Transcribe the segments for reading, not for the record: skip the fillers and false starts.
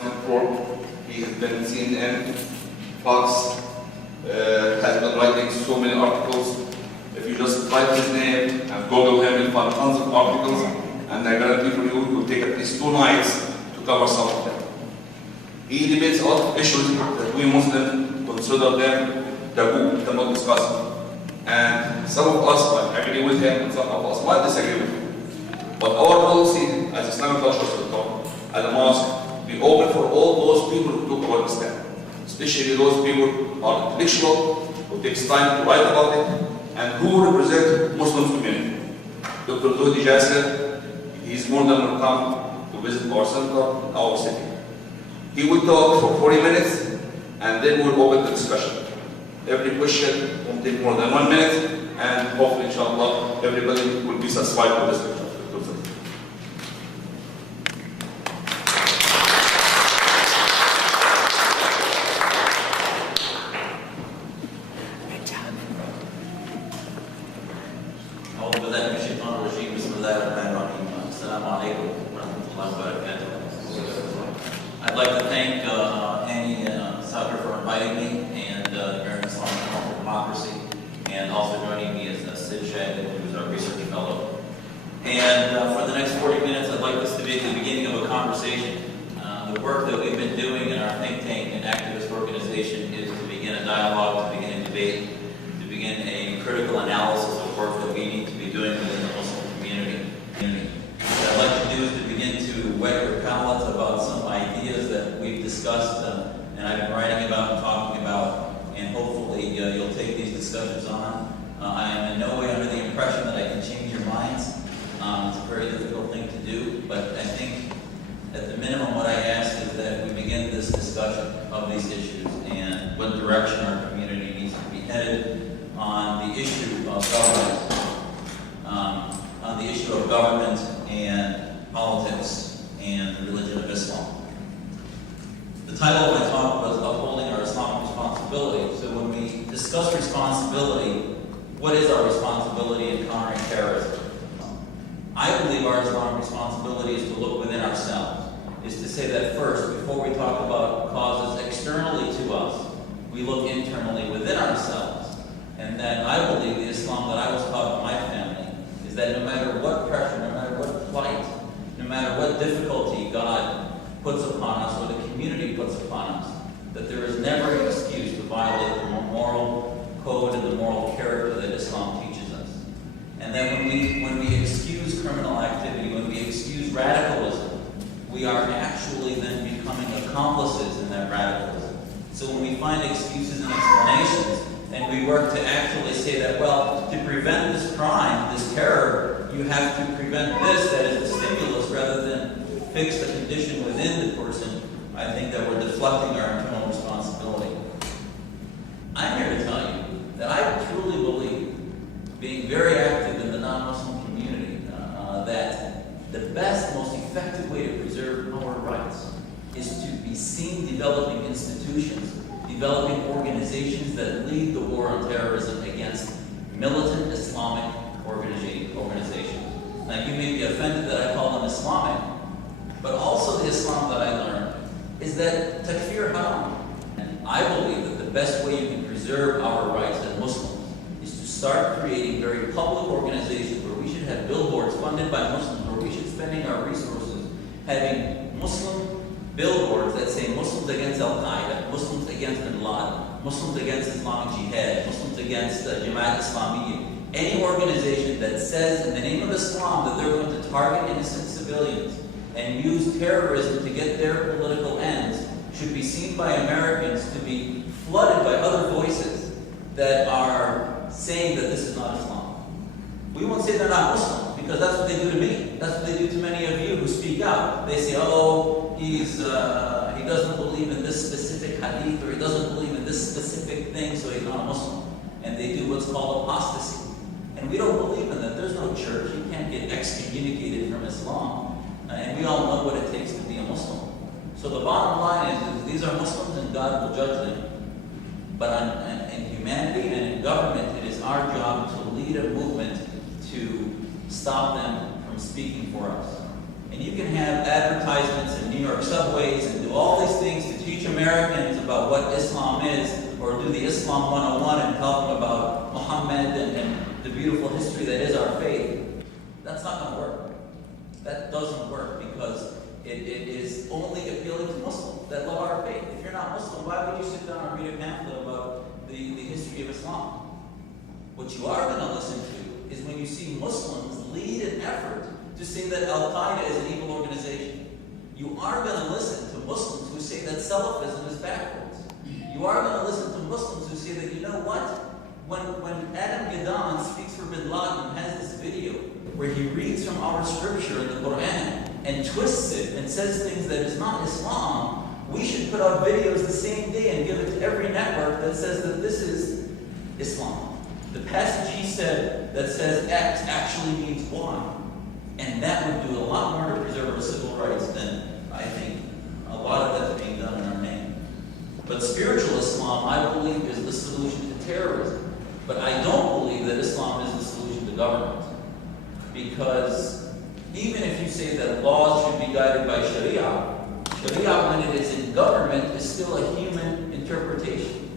He has been CNN, Fox, has been writing so many articles. If you just type his name and Google him, you'll find tons of articles, and I guarantee for you, it will take at least 2 nights to cover some of them. He debates a lot of issues that we Muslims consider them taboo, cannot discuss. And some of us might agree with him, and some of us might disagree with him. But our policy as Islamic Responsibility, as a mosque, we open for all those people who talk about Islam, especially those people who are intellectual, who takes time to write about it, and who represent Muslim community. Dr. Zuhdi Jasser, he is more than welcome to visit our center, our city. He will talk for 40 minutes, and then we'll open the discussion. Every question won't take more than 1 minute, and hopefully, inshallah, everybody will be satisfied with this lecture. I'd like to thank Anti-Islamist for inviting me, and the American Islamic Center for Democracy, and also joining me is Sid Shagg, who is our research fellow. And for the next 40 minutes, I'd like this to be the beginning of a conversation. The work that we've been doing in our think tank and activist organization is to begin a dialogue, to begin a debate, to begin a critical analysis of work that we need to be doing within the Muslim community. What I'd like to do is to begin to whet your palates about some ideas that we've discussed and I've been writing about and talking about, and hopefully you'll take these discussions on. I am in no way under the impression that I can change your minds. It's a very difficult thing to do, but I think at the minimum what I ask is that we begin this discussion of these issues and what direction our community needs to be headed on the issue of government, and politics and the religion of Islam. The title of my talk was Upholding Our Islamic Responsibility. So when we discuss responsibility, what is our responsibility in countering terrorism? I believe our Islamic responsibility is to look within ourselves, is to say that first, before we talk about causes externally to us, we look internally within ourselves. And that I believe the Islam that I was taught by my family is that no matter what pressure, no matter what plight, no matter what difficulty God puts upon us or the community puts upon us, that there is never an excuse to violate the moral code and the moral character that Islam teaches us. And that when we excuse criminal activity, when we excuse radicalism, we are actually then becoming accomplices in that radicalism. So when we find excuses and explanations, and we work to actually say that, well, to prevent this crime, this terror, you have to prevent this, that is the stimulus, rather than fix the condition within the person, I think that we're deflecting our internal responsibility. I'm here to tell you that I truly believe, being very active in the non-Muslim community, that the best, most effective way to preserve our rights is to be seen developing institutions, developing organizations that lead the war on terrorism against militant Islamic organizations. Now, you may be offended that I call them Islamic, but also the Islam that I learned is that takfir haram. And I believe that the best way you can preserve our rights as Muslims is to start creating very public organizations where we should have billboards funded by Muslims, where we should spending our resources having Muslim billboards that say Muslims against Al-Qaeda, Muslims against Bin Laden, Muslims against Islamic Jihad, Muslims against Jamaat Islamiyya. Any organization that says in the name of Islam that they're going to target innocent civilians and use terrorism to get their political ends should be seen by Americans to be flooded by other voices that are saying that this is not Islam. We won't say they're not Muslim because that's what they do to me. That's what they do to many of you who speak out. They say, oh, he doesn't believe in this specific hadith, or he doesn't believe in this specific thing, so he's not a Muslim. And they do what's called apostasy. And we don't believe in that. There's no church. You can't get excommunicated from Islam. And we all know what it takes to be a Muslim. So the bottom line is these are Muslims and God will judge them. But in humanity and in government, it is our job to lead a movement to stop them from speaking for us. And you can have advertisements in New York subways and do all these things to teach Americans about what Islam is, or do the Islam 101 and tell them about Muhammad and the beautiful history that is our faith. That's not going to work. That doesn't work because it is only appealing to Muslims that love our faith. If you're not Muslim, why would you sit down and read a pamphlet about the history of Islam? What you are going to listen to is when you see Muslims lead an effort to say that Al-Qaeda is an evil organization. You are going to listen to Muslims who say that Salafism is backwards. You are going to listen to Muslims who say that, you know what? When Adam Gadan speaks for bin Laden, has this video where he reads from our scripture in the Quran and twists it and says things that is not Islam, we should put out videos the same day and give it to every network that says that this is Islam. The passage he said that says X actually means Y. And that would do a lot more to preserve our civil rights than I think a lot of that's being done in our name. But spiritual Islam, I believe, is the solution to terrorism. But I don't believe that Islam is the solution to government. Because even if you say that laws should be guided by Sharia, Sharia, when it is in government, is still a human interpretation.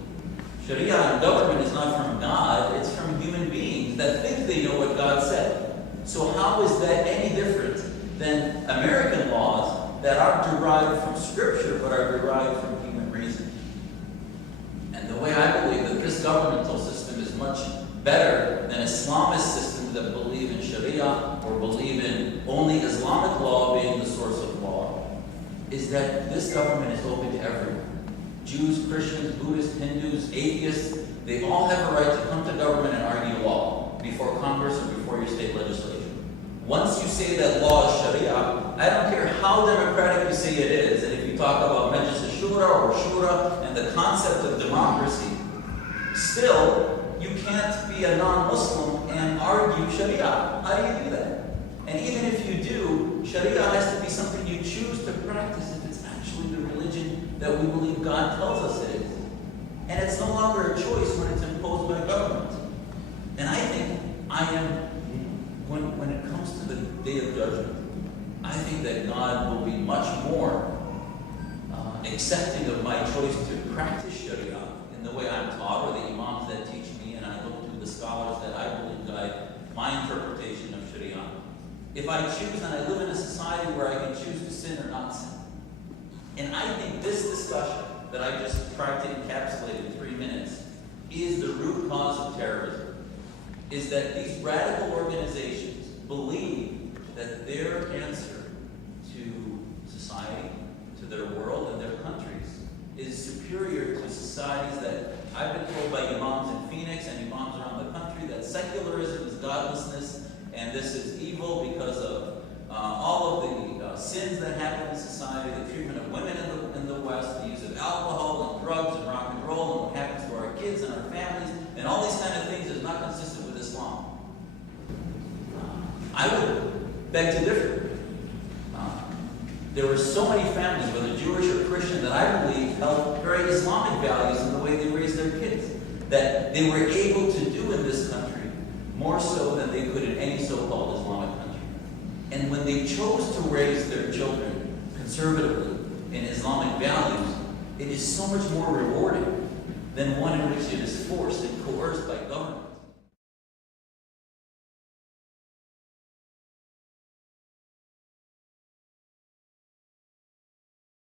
Sharia in government is not from God, it's from human beings that think they know what God said. So how is that any different than American laws that aren't derived from Scripture but are derived from human reason? And the way I believe that this governmental system is much better than Islamist systems that believe in Sharia or believe in only Islamic law being the source of law, is that this government is open to everyone. Jews, Christians, Buddhists, Hindus, atheists, they all have a right to come to government and argue law before Congress or before your state legislature. Once you say that law is Sharia, I don't care how democratic you say it is, and if you talk about Majlis al-Shura or Shura and the concept of democracy, still, you can't be a non-Muslim and argue Sharia. How do you do that? And even if you do, Sharia has to be something you choose to practice if it's actually the religion that we believe God tells us it is. And it's no longer a choice when it's imposed by government. And I think when it comes to the day of judgment, I think that God will be much more accepting of my choice to practice Sharia in the way I'm taught, or the imams that teach me, and I look to the scholars that I believe guide my interpretation of Sharia. If I choose, and I live in a society where I can choose to sin or not sin. And I think this discussion that I just tried to encapsulate in 3 minutes is the root cause of terrorism. Is that these radical organizations believe that their answer to society, to their world and their countries, is superior to societies that I've been told by imams in Phoenix and imams around the country that secularism is godlessness and this is evil because of all of the sins that happen in society, the treatment of women in the West, the use of alcohol and drugs and rock and roll, and what happens to our kids and our families, and all these kind of things is not consistent with Islam. I would beg to differ. There were so many families, whether Jewish or Christian, that I believe held very Islamic values in the way they raised their kids, that they were able to do in this country more so than they could in any so-called Islamic country. And when they chose to raise their children conservatively in Islamic values, it is so much more rewarding than one in which it is forced and coerced by government.